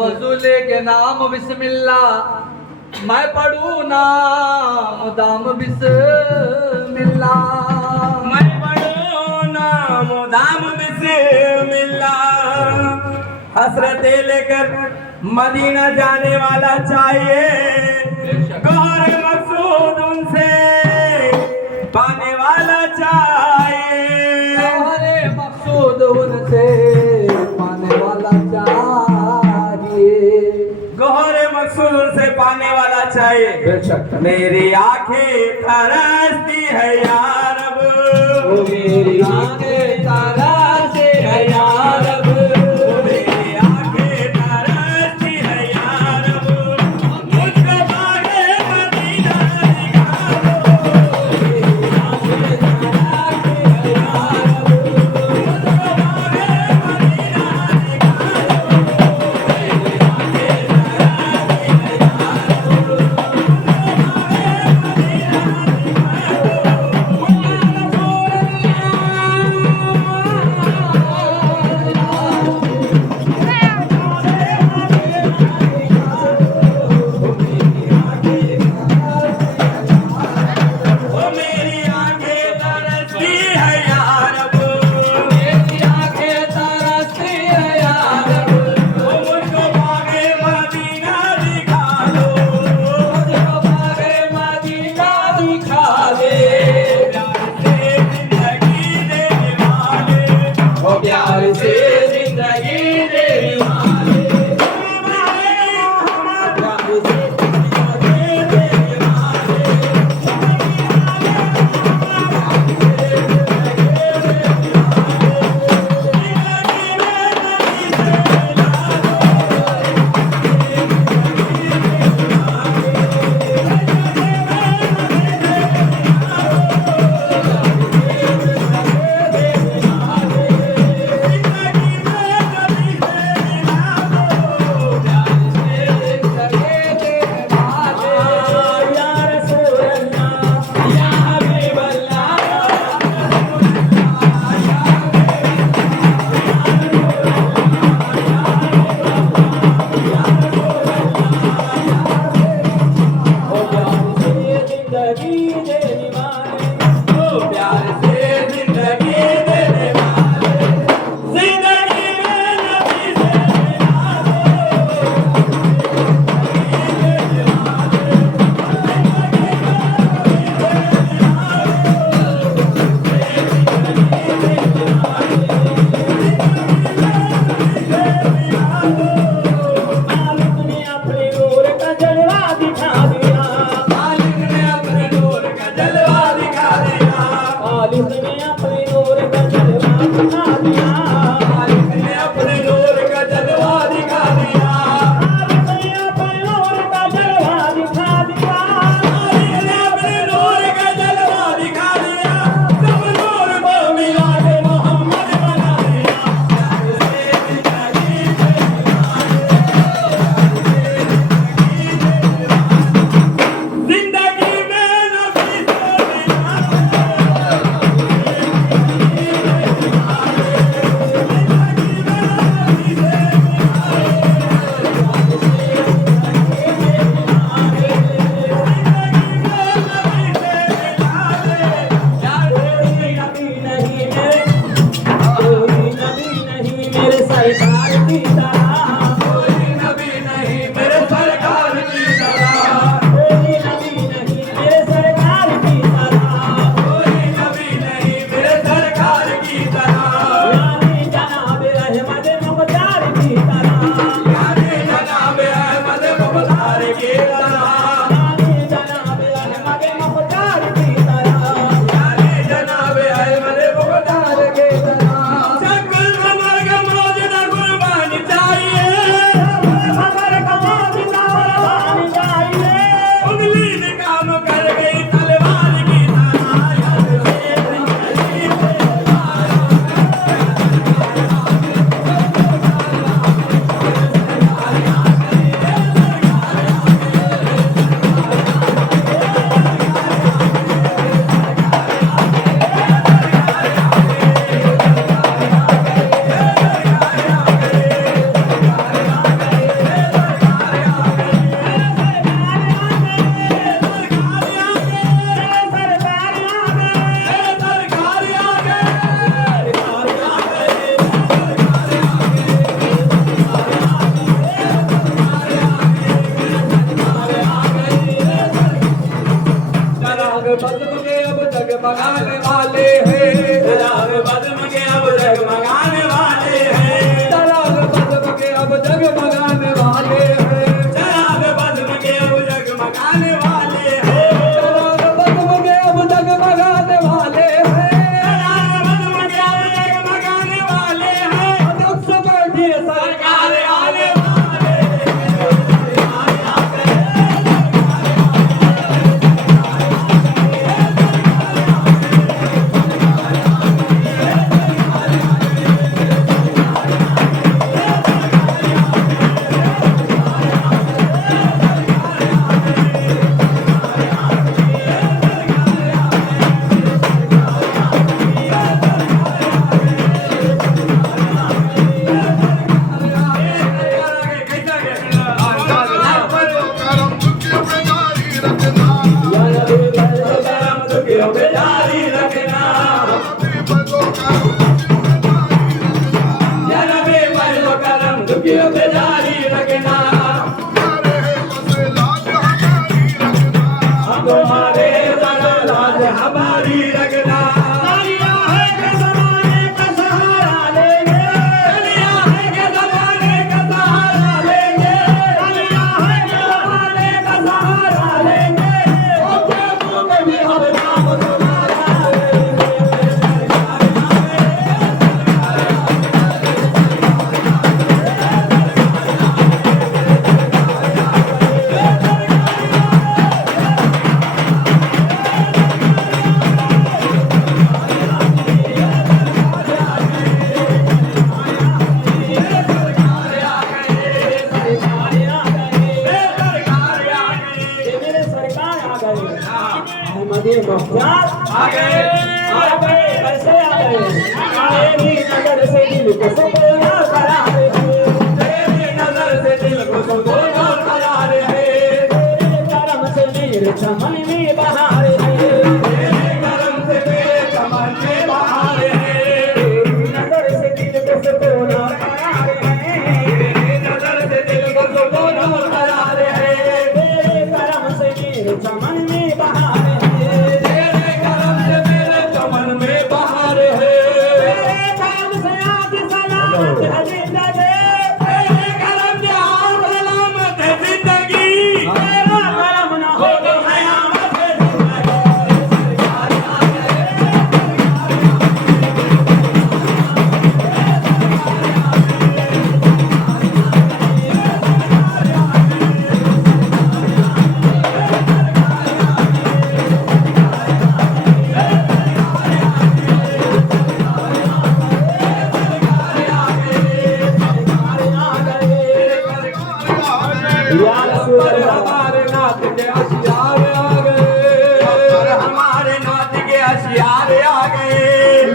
वजूले के नाम बिस्मिल्लाह, मैं पढ़ू नाम दाम बिस्मिल्लाह, मैं पढ़ूं नाम दाम बिस्मिल्लाह। हसरते लेकर मदीना जाने वाला चाहिए, गौर मकसूद उनसे पाने वाला चाहिए। हरे मकसूद उनसे पाने वाला चाहिए, गौर मकसूद उनसे पाने वाला चाहिए। बेशक मेरी आंखें तरसती है यार अब, मेरी आंखें तरसती है यार अब, मेरी आंखें तरसती है यार अब, मुझको बागे मदीना दिखा दो। मेरी आंखें तरसती है यार अब, मुझको बागे मदीना दिखा दो। मेरी आंखें तरसती है यार अब, मुझको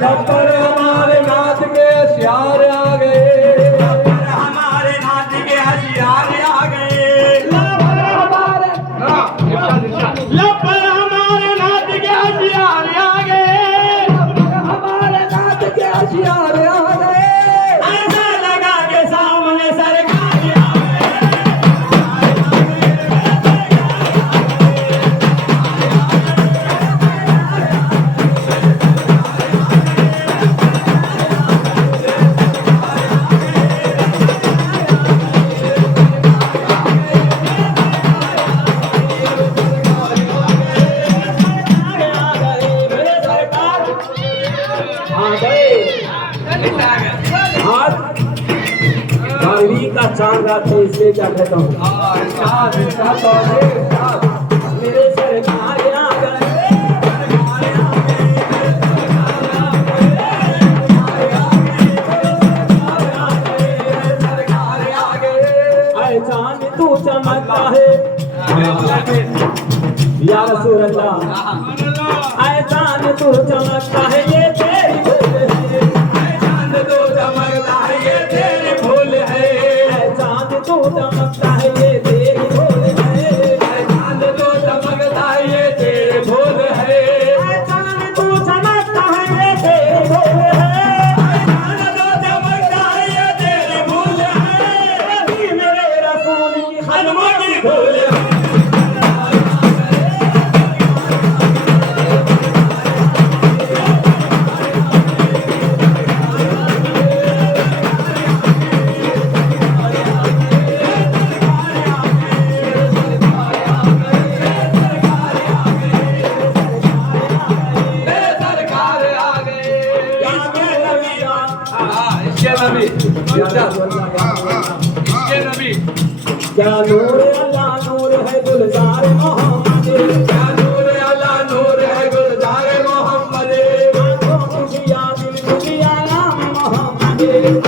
लपर हमारे नाथ के श्यार आ गए, हमारे नाथ के हथियार आ गए, लपर हमारे नाथ के हथियार आ गए, हमारे नाथ के हथियार आ गए। ऐसा लगा के सामने सरकार आ का चांद रात है, इसलिए क्या कहता हूँ मेरे सरकार आ गए, आए चांद तू चमकता है या रसूल अल्लाह, आए चांद तू चमकता है ये तेरी भूल है, चांद तो चमकता है ये तेरी भूल है, चांद तू चमकता है ये तेरी भूल है, चांद तो चमकता है ये तेरी भूल है, चांद तू चमकता है ये तेरी भूल है, चांद तो चमकता है ये तेरी भूल है, मेरे रसूल की कदमों की भूल है। इसके नबी क्या नूर अल्लाह नूर है गुलजार मोहम्मद, क्या नूर अल्लाह नूर है गुलजार मोहम्मद, आंखों की दिया दिल की दिया नाम मोहम्मद,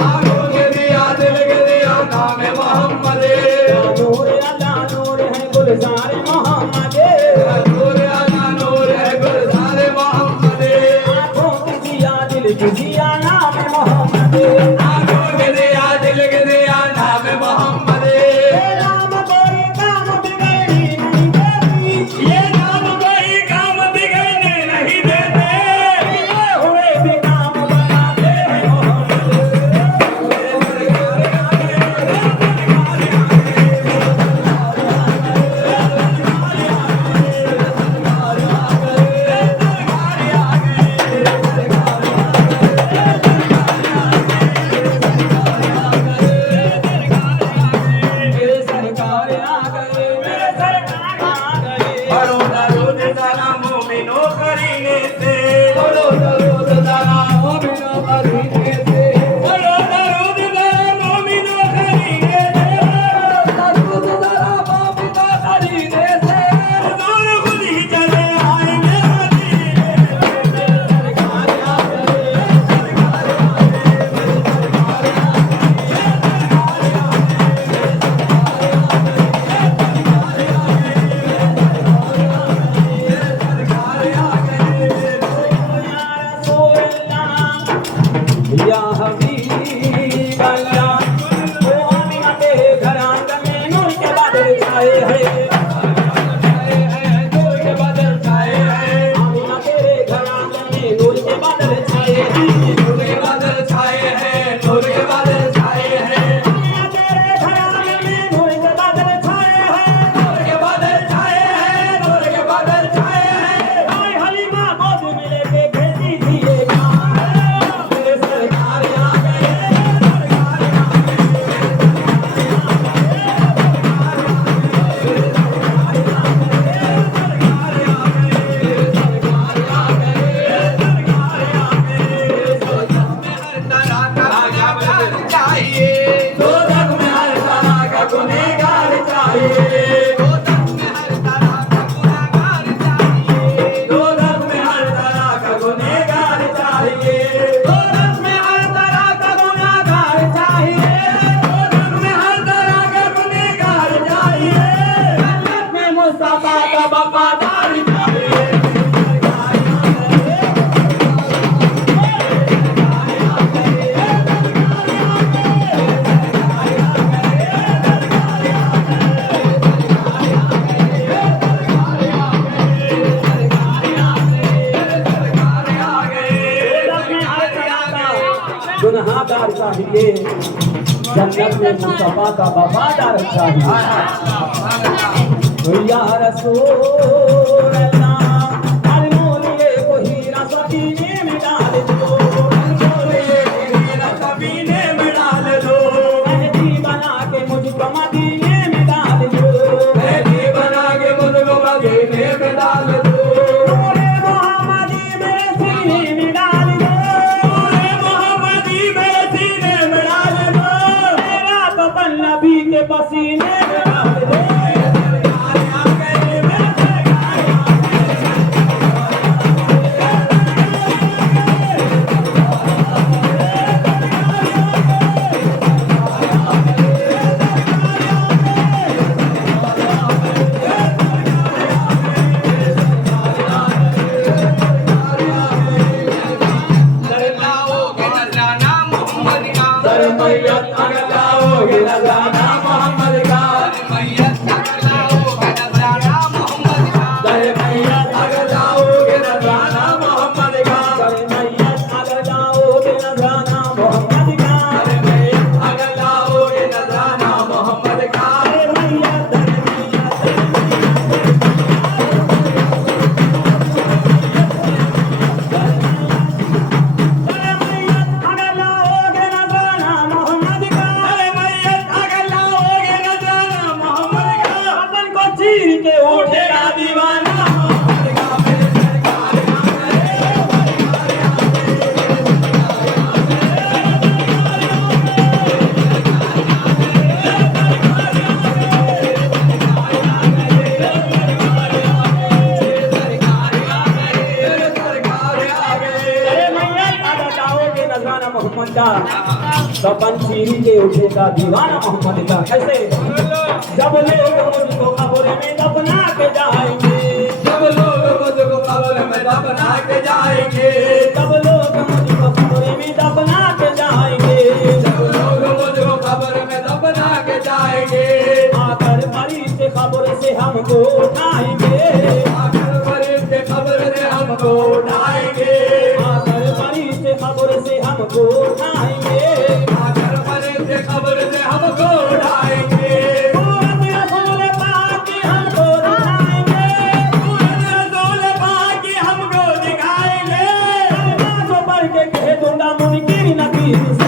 आंखों के दिया दिल के दिया नाम मोहम्मद, क्या नूर अल्लाह नूर है गुलजार मोहम्मद, क्या नूर अल्लाह नूर है गुलजार मोहम्मद, आंखों की दिया दिल की दिया नाम मोहम्मद, आंखों के दिया दिल के दिया नाम मोहम्मद, नाम कोई काम बिगड़नी नहीं देती, ये नाम कोई काम बिगड़ने नहीं देते, हुए भी काम बनाते हैं मेरे सरकार आ गए, मेरे सरकार आ गए, पढ़ो दरूद सलाम मोमिनो करीने से, बोलो दरूद सलाम मोमिनो मदीने से, पढ़ो दरूद सलाम मोमिनो करीने से, दरूद सलाम मोमिनो मदीने से, हुजूर खुद ही चले आएंगे मदीने में, सरकार आ गए, या हबीब अल्लाह, ओ आमिना तेरे घर आंगन में नूर के बादल छाए हैं, नूर के बादल छाए हैं, आमिना तेरे घर आंगन में नूर के बादल छाए हैं, नूर के बादल छाए हैं, नूर के बादल छाए हैं, आमिना तेरे घर आंगन में नूर के बादल छाए हैं, नूर के बादल छाए हैं, नूर के बादल छाए हैं। आए हलीमा गोद में लेके खेलती थी ये गान, मेरे सरकार आ गए, गुनहगार चाहिए, जन्नत में मुस्तफा का वफादार चाहिए। या रसूल अल्लाह, अनमोलिए को हीरा सकीने में डाल दो, अनमोलिए को हीरा सकीने में डाल दो, मेहदी बना के मुझको मदीने में डाल दो, मेहदी बना के मुझको मदीने में डाल दो, नूरे मोहम्मदी मेरे सीने में डाल दो, नूरे मोहम्मदी मेरे सीने में डाल दो, मेरा कफन नबी के पसीने में डाल दो। मैयत अगर लाओगे नजराना मोहम्मद का, मैयत अगर लाओगे नजराना मोहम्मद का, मैयत अगर लाओगे नजराना मोहम्मद का, मैयत अगर लाओगे नजराना मोहम्मद का, मैयत अगर लाओगे नजराना मोहम्मद का, मैयत अगर लाओगे नजराना मोहम्मद का, मैयत अगर लाओगे नजराना मोहम्मद का, अपन को चीर के उठेगा दीवाना मोहम्मद का। मोहम्मद का सपन चीरी के उठेगा दीवाना मोहम्मद का। कैसे? जब लोग मुझको कब्र में दफना के जाएंगे, जब लोग मुझको कब्र में दफना के जाएंगे, जब लोग मुझको कब्र में दफना के जाएंगे, जब लोग मुझको कब्र में दफना के जाएंगे, आकर मरीज से कब्र से हमको उठाएंगे, आकर मरीज से कब्र से हमको उठाएंगे, आकर मरीज से कब्र से हमको उठाएंगे, आकर मरीज से कब्र से हमको उठाएंगे, पूरत रसूल पाक हमको दिखाएंगे, पूरत रसूल पाक हमको दिखाएंगे, कलमा को पढ़ के कह दूंगा मुनकिर नबी से।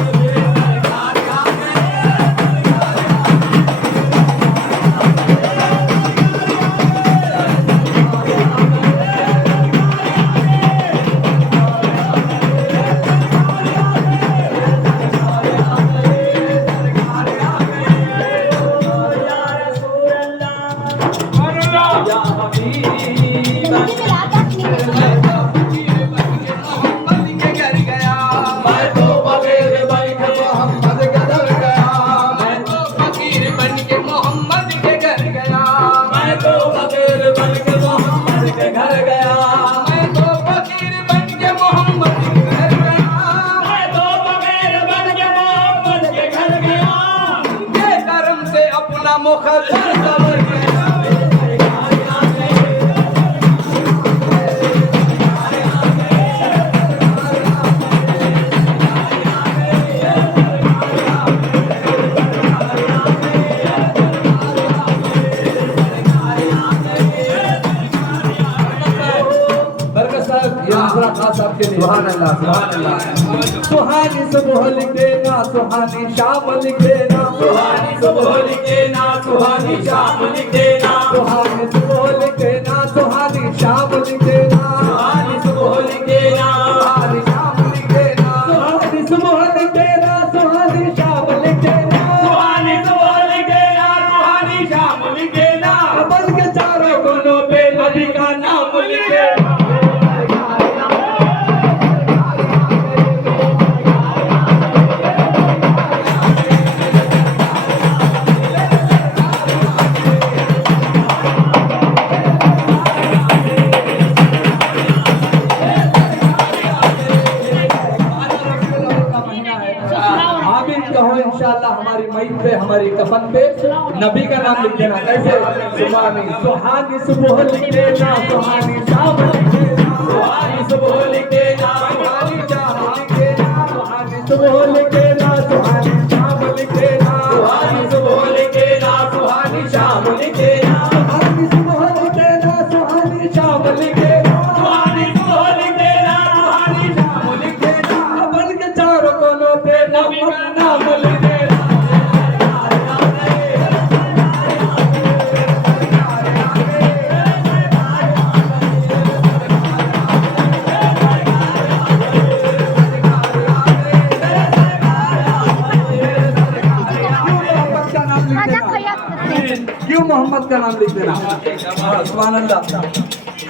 सुहानी सुबह लिख देना, सुहानी शाम लिख देना, सुहानी सुबह लिख देना, सुहानी शाम लिख देना, सुहानी सुबह लिख देना, सुहानी शाम लिख देना, सुहानी सुबह लिख देना, सुहानी शाम लिख देना, सुहानी सुबह लिख देना, सुहानी शाम लिख देना, सुहानी सुबह लिख देना, सुहानी शाम लिख देना, बन के चारों कोनों पे नबी का नाम लिख देना। इंशाअल्लाह हमारी मईत पे, हमारी कफन पे नबी का नाम लिख देना। कैसे? सुहानी सुहानी सुबह लिख देना, सुहानी शाम लिख देना, सुहानी सुबह लिख देना, सुहानी शाम लिख देना, सुहानी सुबह मोहम्मद का नाम लिख देना। हाँ, सुभान अल्लाह।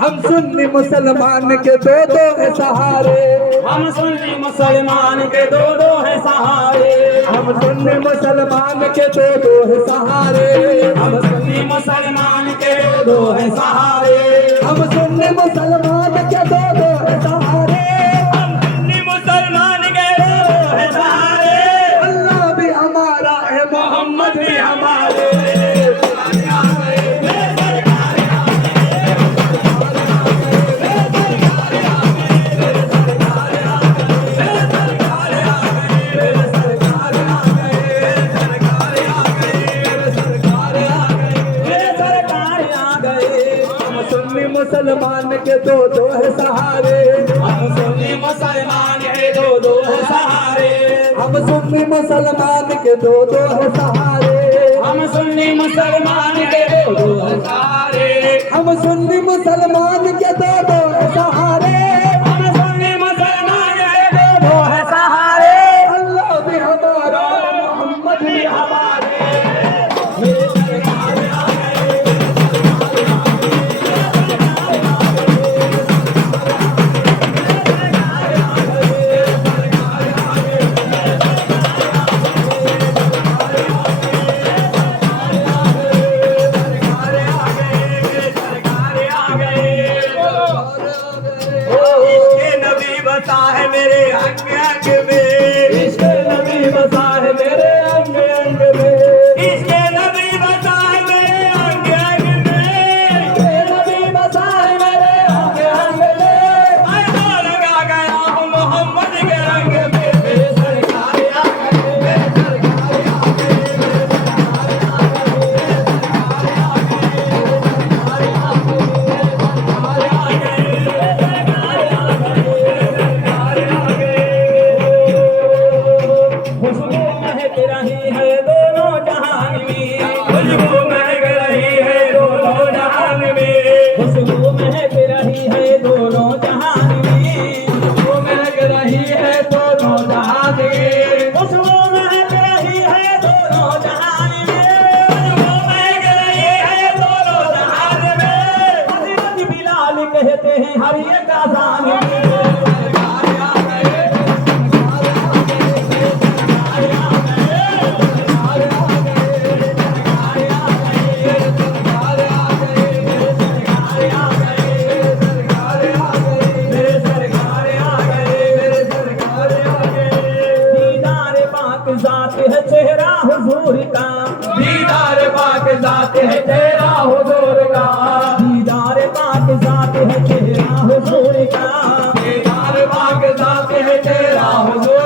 हम सुन्नी मुसलमान के दो दो है सहारे, हम सुन्नी मुसलमान के दो दो है सहारे, हम सुन्नी मुसलमान के दो दो है सहारे, हम सुन्नी मुसलमान के दो दो है सहारे, हम सुन्नी मुसलमान के दो दो है सहारे, हम सुन्नी मुसलमान के दो दो है सहारे। अल्लाह भी हमारा है, मोहम्मद भी हमारे। मुसलमान के दो दो है सहारे, हम सुन्नी मुसलमान के दो दो है सहारे, हम सुन्नी मुसलमान के दो दो है सहारे, हम सुन्नी मुसलमान के दो दो है सहारे, हम सुन्नी मुसलमान के दो दो है सहारे, हम सुन्नी मुसलमान के दो दो है सहारे। अल्लाह भी हमारा, मोहम्मद भी हमारे। बसा है मेरे अंग अंग में, इसके नबी बसा है मेरे अंग अंग में, इसके नबी बसा है मेरे अंग अंग में, इसके नबी बसा है मेरे अंग अंग में। मैं तो लगा गया हूँ मोहम्मद के रंग में। मेरे सरकार आ गए, मेरे सरकार आ गए, मेरे सरकार आ गए, मेरे सरकार आ गए, मेरे सरकार आ गए। खुशबू महक रही है दोनों जहान में, खुशबू महक रही है दोनों जहान में, खुशबू महक रही है दोनों जहान में, खुशबू महक रही है दोनों जहान में, खुशबू महक रही है दोनों जहान में, खुशबू महक रही है दोनों जहान में। हज़रत बिलाल कहते हैं हर एक अज़ान में, ज़ात है चेहरा हुजूर का, दीदार पाक ज़ात है तेरा हुजूर का, दीदार पाक ज़ात है चेहरा हुजूर का, दीदार पाक ज़ात है तेरा हुजूर